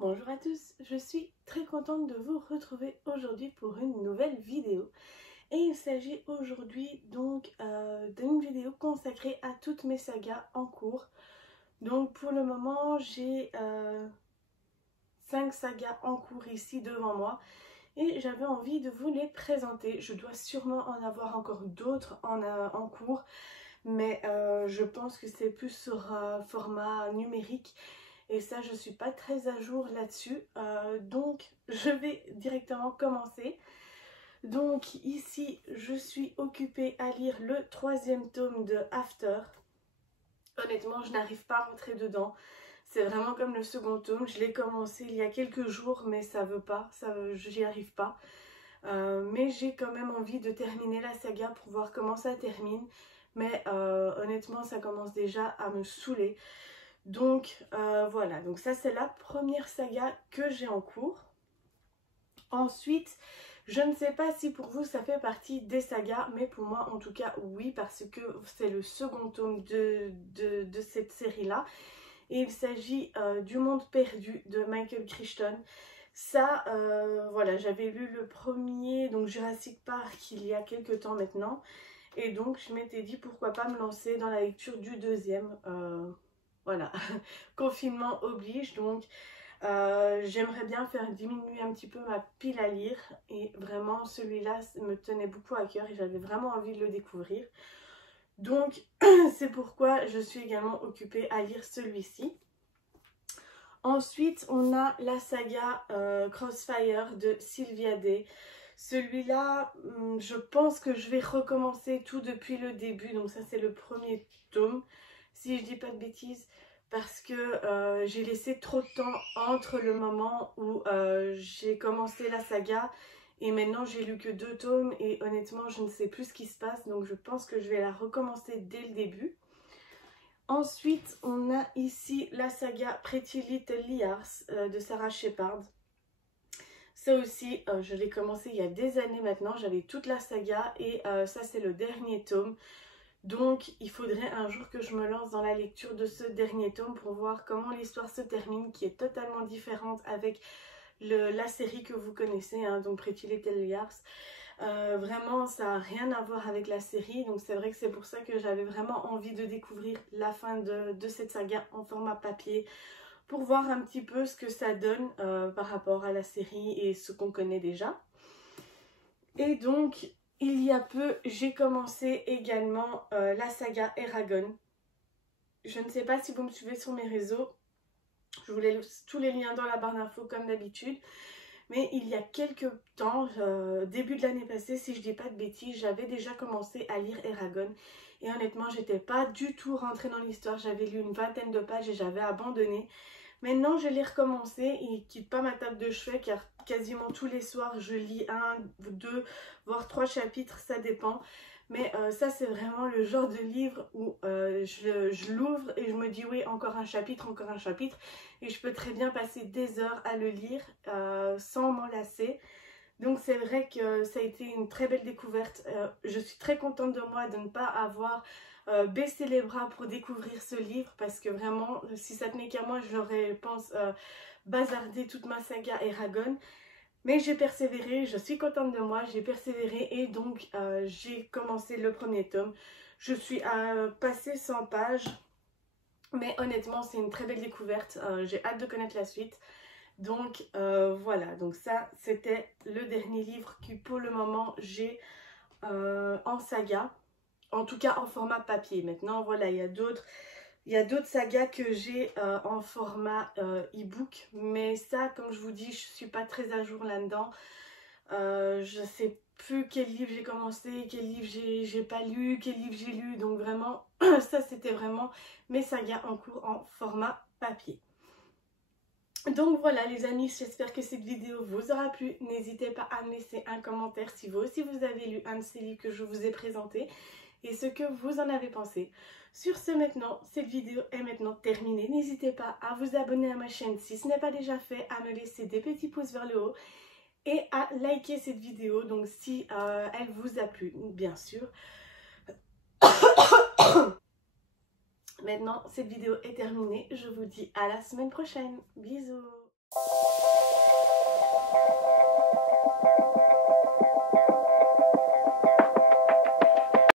Bonjour à tous, je suis très contente de vous retrouver aujourd'hui pour une nouvelle vidéo. Et il s'agit aujourd'hui donc d'une vidéo consacrée à toutes mes sagas en cours. Donc pour le moment j'ai 5 sagas en cours ici devant moi et j'avais envie de vous les présenter. Je dois sûrement en avoir encore d'autres en cours, mais je pense que c'est plus sur format numérique. Et ça, je ne suis pas très à jour là-dessus. Donc, je vais directement commencer. Donc, ici, je suis occupée à lire le 3e tome de After. Honnêtement, je n'arrive pas à rentrer dedans. C'est vraiment comme le second tome. Je l'ai commencé il y a quelques jours, mais ça veut pas. J'y arrive pas. Mais j'ai quand même envie de terminer la saga pour voir comment ça termine. Mais honnêtement, ça commence déjà à me saouler. Donc voilà, donc ça c'est la première saga que j'ai en cours. Ensuite, je ne sais pas si pour vous ça fait partie des sagas, mais pour moi en tout cas oui, parce que c'est le second tome de cette série-là. Et il s'agit du Monde perdu de Michael Crichton. Ça, voilà, j'avais lu le premier, donc Jurassic Park, il y a quelques temps maintenant. Et donc je m'étais dit pourquoi pas me lancer dans la lecture du deuxième. Voilà, confinement oblige, donc j'aimerais bien faire diminuer un petit peu ma pile à lire et vraiment celui-là me tenait beaucoup à cœur et j'avais vraiment envie de le découvrir. Donc c'est pourquoi je suis également occupée à lire celui-ci. Ensuite, on a la saga Crossfire de Sylvia Day. Celui-là, je pense que je vais recommencer tout depuis le début. Donc ça, c'est le premier tome, si je dis pas de bêtises. Parce que j'ai laissé trop de temps entre le moment où j'ai commencé la saga et maintenant j'ai lu que 2 tomes et honnêtement, je ne sais plus ce qui se passe. Donc je pense que je vais la recommencer dès le début. Ensuite, on a ici la saga Pretty Little Liars de Sarah Shepard. Ça aussi, je l'ai commencé il y a des années maintenant, j'avais toute la saga et ça c'est le dernier tome. Donc il faudrait un jour que je me lance dans la lecture de ce dernier tome pour voir comment l'histoire se termine, qui est totalement différente avec la série que vous connaissez, hein, donc Pretty Little Liars. Vraiment, ça n'a rien à voir avec la série, donc c'est vrai que c'est pour ça que j'avais vraiment envie de découvrir la fin de cette saga en format papier pour voir un petit peu ce que ça donne par rapport à la série et ce qu'on connaît déjà. Et donc, il y a peu, j'ai commencé également la saga Eragon. Je ne sais pas si vous me suivez sur mes réseaux, je vous laisse tous les liens dans la barre d'infos comme d'habitude. Mais il y a quelques temps, début de l'année passée, si je dis pas de bêtises, j'avais déjà commencé à lire Eragon. Et honnêtement, j'étais pas du tout rentrée dans l'histoire. J'avais lu une 20aine de pages et j'avais abandonné. Maintenant, je l'ai recommencé et il quitte pas ma table de chevet car quasiment tous les soirs, je lis 1, 2, voire 3 chapitres, ça dépend. Mais ça, c'est vraiment le genre de livre où je l'ouvre et je me dis oui, encore un chapitre, encore un chapitre. Et je peux très bien passer des heures à le lire sans m'en lasser. Donc c'est vrai que ça a été une très belle découverte. Je suis très contente de moi de ne pas avoir baissé les bras pour découvrir ce livre. Parce que vraiment, si ça tenait qu'à moi, j'aurais, je pense, bazardé toute ma saga Eragon. Mais j'ai persévéré, je suis contente de moi, j'ai persévéré et donc j'ai commencé le premier tome. Je suis à passer 100 pages, mais honnêtement c'est une très belle découverte, j'ai hâte de connaître la suite. Donc voilà, donc ça c'était le dernier livre que pour le moment j'ai en saga, en tout cas en format papier. Maintenant voilà, il y a d'autres sagas que j'ai en format e-book, mais ça, comme je vous dis, je suis pas très à jour là-dedans. Je sais plus quel livre j'ai commencé, quel livre j'ai pas lu, quel livre j'ai lu. Donc vraiment, ça c'était vraiment mes sagas en cours en format papier. Donc voilà les amis, j'espère que cette vidéo vous aura plu. N'hésitez pas à me laisser un commentaire si vous aussi vous avez lu un de ces livres que je vous ai présenté et ce que vous en avez pensé. Sur ce maintenant, cette vidéo est maintenant terminée. N'hésitez pas à vous abonner à ma chaîne si ce n'est pas déjà fait, à me laisser des petits pouces vers le haut et à liker cette vidéo, donc si elle vous a plu, bien sûr. Maintenant, cette vidéo est terminée. Je vous dis à la semaine prochaine. Bisous.